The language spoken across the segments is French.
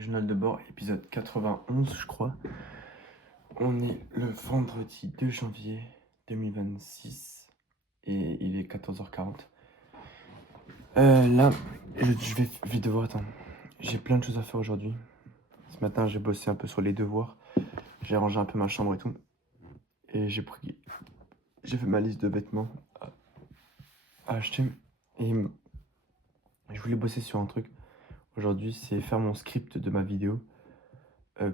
Journal de bord, épisode 91, je crois. On est le vendredi 2 janvier 2026 et il est 14h40. Là, je vais devoir attendre. J'ai plein de choses à faire aujourd'hui. Ce matin, j'ai bossé un peu sur les devoirs. J'ai rangé un peu ma chambre et tout. Et j'ai fait ma liste de vêtements à acheter. Et je voulais bosser sur un truc. Aujourd'hui, c'est faire mon script de ma vidéo.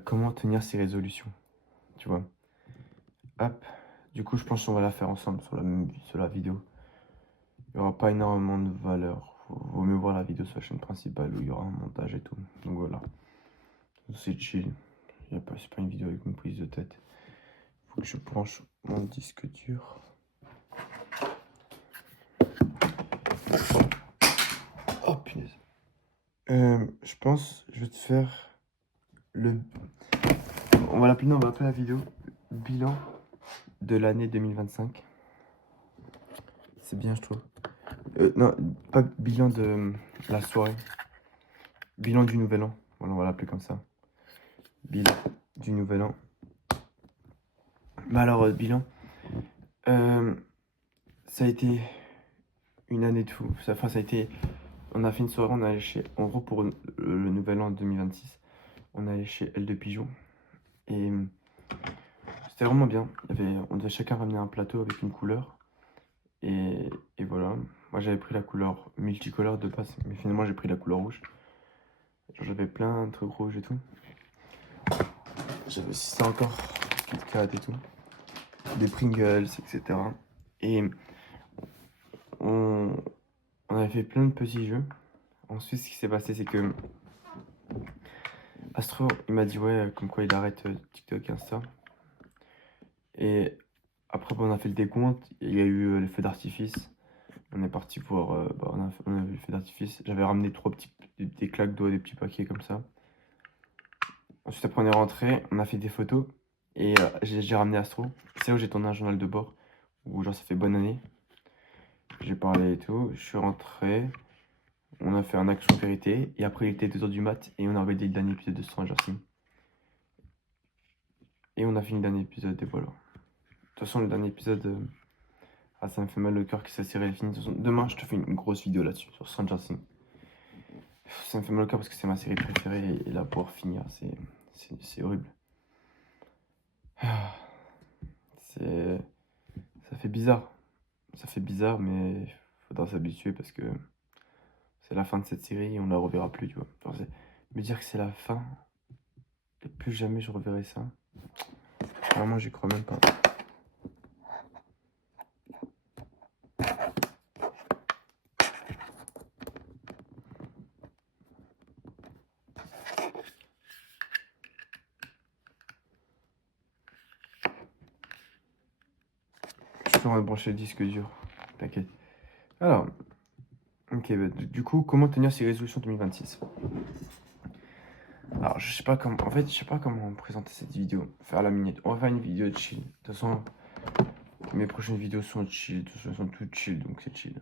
Comment tenir ses résolutions, tu vois. Hop. Du coup, je pense qu'on va la faire ensemble sur la vidéo. Il n'y aura pas énormément de valeur. Vaut mieux voir la vidéo sur la chaîne principale où il y aura un montage et tout. Donc voilà. C'est chill. C'est pas une vidéo avec une prise de tête. Faut que je branche mon disque dur. Oh punaise. Je pense, je vais te faire le. On va l'appeler la vidéo bilan de l'année 2025. C'est bien, je trouve. Non, pas bilan de la soirée. Bilan du nouvel an. Voilà, on va l'appeler comme ça. Bilan du nouvel an. Bah alors, bilan. Ça a été une année de fou. Ça a été. On a fait une soirée, on est allé chez. En gros, pour le nouvel an 2026, on est allé chez Elle de Pigeon. Et c'était vraiment bien. On devait chacun ramener un plateau avec une couleur. Et voilà. Moi, j'avais pris la couleur multicolore de base, mais finalement, j'ai pris la couleur rouge. J'avais plein de trucs rouges et tout. J'avais aussi ça encore, Kit Kat et tout. Des Pringles, etc. Et on avait fait plein de petits jeux. Ensuite, ce qui s'est passé, c'est que Astro, il m'a dit ouais, comme quoi il arrête TikTok et Insta. Et après, on a fait le décompte. Il y a eu le feu d'artifice. On est parti voir. On a vu le feu d'artifice. J'avais ramené des claques d'eau, des petits paquets comme ça. Ensuite, après, on est rentré. On a fait des photos. Et j'ai ramené Astro. C'est là où j'ai tourné un journal de bord. Où genre, ça fait bonne année. J'ai parlé et tout. Je suis rentré. On a fait un action vérité. Et après, il était 2h du mat. Et on a regardé le dernier épisode de Stranger Things. Et on a fini le dernier épisode. Et voilà. De toute façon, le dernier épisode. Ça me fait mal au cœur que cette série est finie. De toute façon, demain, je te fais une grosse vidéo là-dessus, sur Stranger Things. Ça me fait mal au cœur parce que c'est ma série préférée. Et là, pouvoir finir, c'est horrible. C'est. Ça fait bizarre. Ça fait bizarre, mais faudra s'habituer parce que c'est la fin de cette série et on la reverra plus, tu vois. Genre, me dire que c'est la fin et plus jamais je reverrai ça. Vraiment, j'y crois même pas. Je peux rebrancher le disque dur. T'inquiète. Alors, ok, bah, du coup, comment tenir ses résolutions 2026? Alors, je sais pas comment. En fait, je sais pas comment présenter cette vidéo. Faire la minute. On va faire une vidéo de chill. De toute façon, mes prochaines vidéos sont chill. De toute façon, sont toutes chill, donc c'est chill.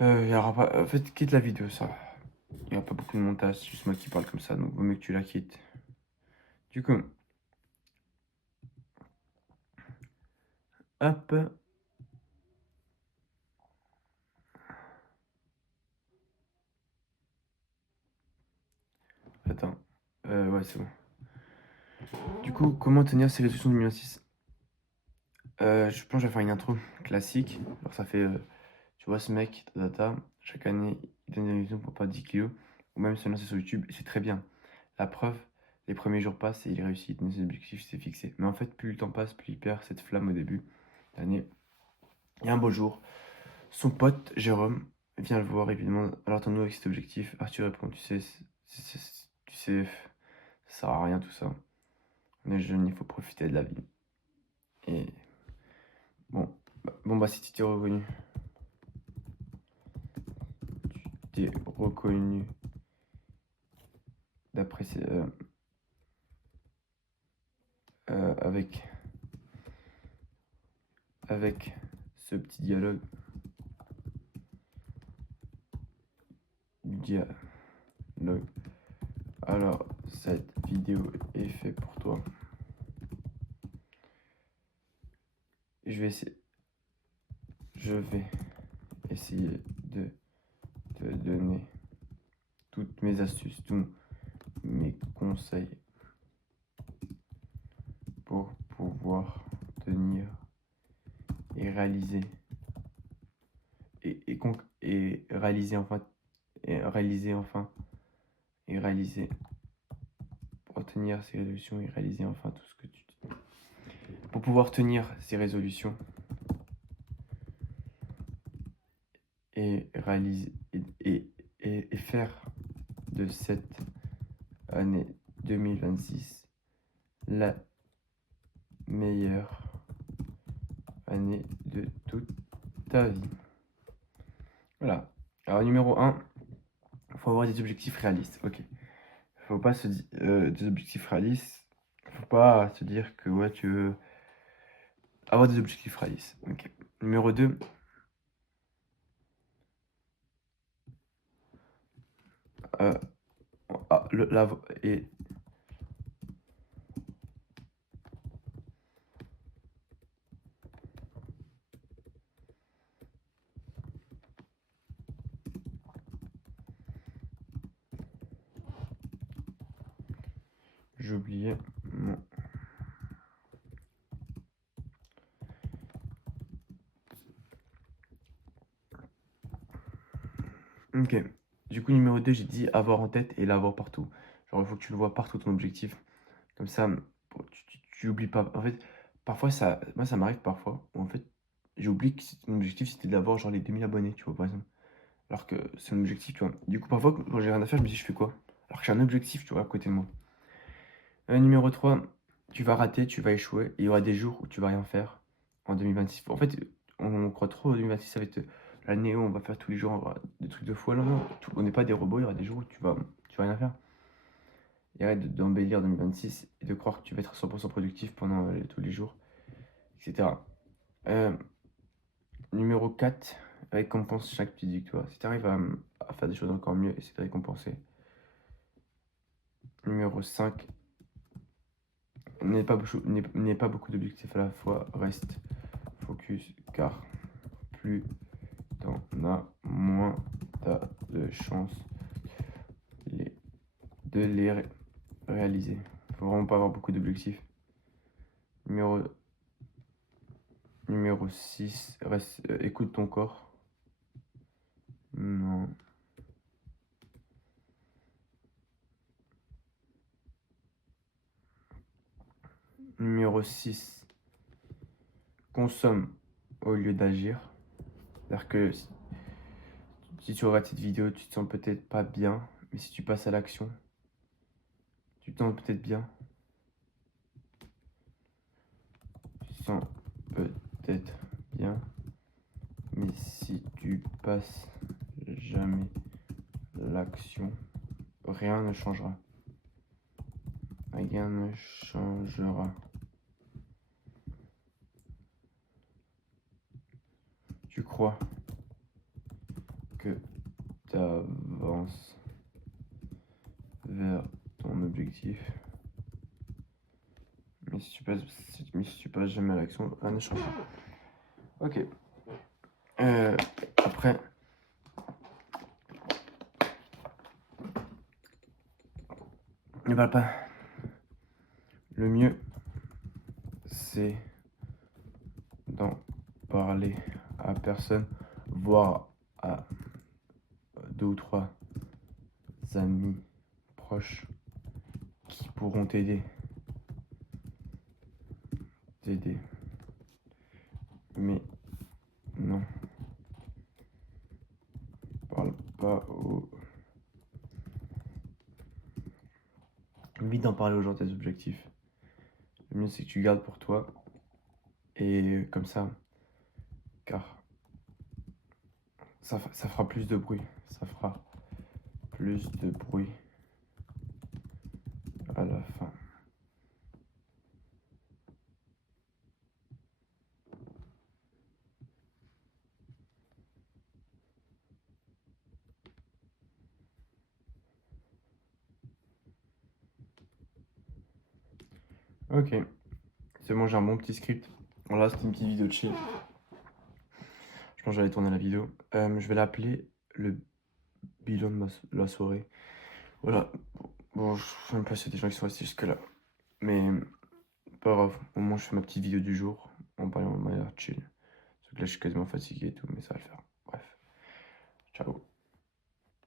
Y aura pas. En fait, quitte la vidéo, ça. Il n'y a pas beaucoup de montage, c'est juste moi qui parle comme ça, donc vaut mieux que tu la quittes. Du coup, hop. Attends. Ouais, c'est bon. Du coup, comment tenir ses résolutions 2026? Je pense que je vais faire une intro classique. Alors, ça fait. Tu vois, ce mec, chaque année, il donne des résolutions pour perdre 10 kilos. Ou même se lancer sur YouTube, et c'est très bien. La preuve, les premiers jours passent et il réussit. Il tenait ses objectifs, il s'est fixé. Mais en fait, plus le temps passe, plus il perd cette flamme au début de l'année. Et un beau jour, son pote, Jérôme, vient le voir, évidemment. Alors, t'en es avec cet objectif? Arthur répond, tu sais, ça sert à rien tout ça. On est jeune, il faut profiter de la vie. Et bon, si tu t'es reconnu. Tu t'es reconnu d'après avec ce petit dialogue. vlog. Alors, cette vidéo est faite pour toi. Je vais essayer de te donner toutes mes astuces, tous mes conseils pour pouvoir tenir et réaliser et réaliser pour tenir ces résolutions et réaliser enfin tout ce que tu pour pouvoir tenir ces résolutions et réaliser et faire de cette année 2026 la meilleure année de toute ta vie. Voilà. Alors numéro 1, il faut avoir des objectifs réalistes. Ok. Faut pas se dire des objectifs réalistes. Faut pas se dire que ouais tu veux avoir des objectifs réalistes. Ok. Numéro 2, et j'ai oublié mon. Ok. Du coup, numéro 2, j'ai dit avoir en tête et l'avoir partout. Genre, il faut que tu le vois partout ton objectif. Comme ça, tu oublies pas. En fait, parfois, moi, ça m'arrive parfois où en fait, j'oublie que mon objectif c'était d'avoir genre les 2000 abonnés, tu vois, par exemple. Alors que c'est mon objectif, tu vois. Du coup, parfois, quand j'ai rien à faire, je me dis, je fais quoi? Alors que j'ai un objectif, tu vois, à côté de moi. Numéro 3, tu vas rater, tu vas échouer. Et il y aura des jours où tu vas rien faire en 2026. En fait, on croit trop en 2026, ça va être l'année où on va faire tous les jours des trucs de fou. Non, non, on n'est pas des robots, il y aura des jours où tu vas rien faire. Et arrête d'embellir 2026 et de croire que tu vas être 100% productif pendant tous les jours, etc. Numéro 4, récompense chaque petite victoire. Si tu arrives à faire des choses encore mieux, essaie de récompenser. Numéro 5, n'aie pas beaucoup d'objectifs à la fois, reste focus, car plus t'en as, moins t'as de chance de les réaliser. Faut vraiment pas avoir beaucoup d'objectifs. Numéro 6, écoute ton corps. Non. Numéro 6, consomme au lieu d'agir. C'est-à-dire que si tu regardes cette vidéo, tu te sens peut-être pas bien, mais si tu passes à l'action, tu te sens peut-être bien. Tu te sens peut-être bien, mais si tu passes jamais l'action, rien ne changera. Rien ne changera. Tu crois que tu avances vers ton objectif, mais si tu passes jamais à l'action, rien ne changera. Ok. Après, ne parle pas. Le mieux, c'est d'en parler à personne, voire à 2 ou 3 amis proches qui pourront t'aider. Mais non, parle pas aux. Évite d'en parler aux gens tes objectifs. Le mieux c'est que tu gardes pour toi. Et comme ça, car ça fera plus de bruit. Ça fera plus de bruit à la fin. Ok, c'est bon, j'ai un bon petit script. Voilà, c'était une petite vidéo de chill. Je pense que j'allais tourner la vidéo. Je vais l'appeler le bilan de la soirée. Voilà. Bon, je sais même pas s'il y a des gens qui sont restés jusque-là. Mais pas grave, au moins je fais ma petite vidéo du jour en parlant de manière chill. Sauf que là, je suis quasiment fatigué et tout, mais ça va le faire. Bref, ciao.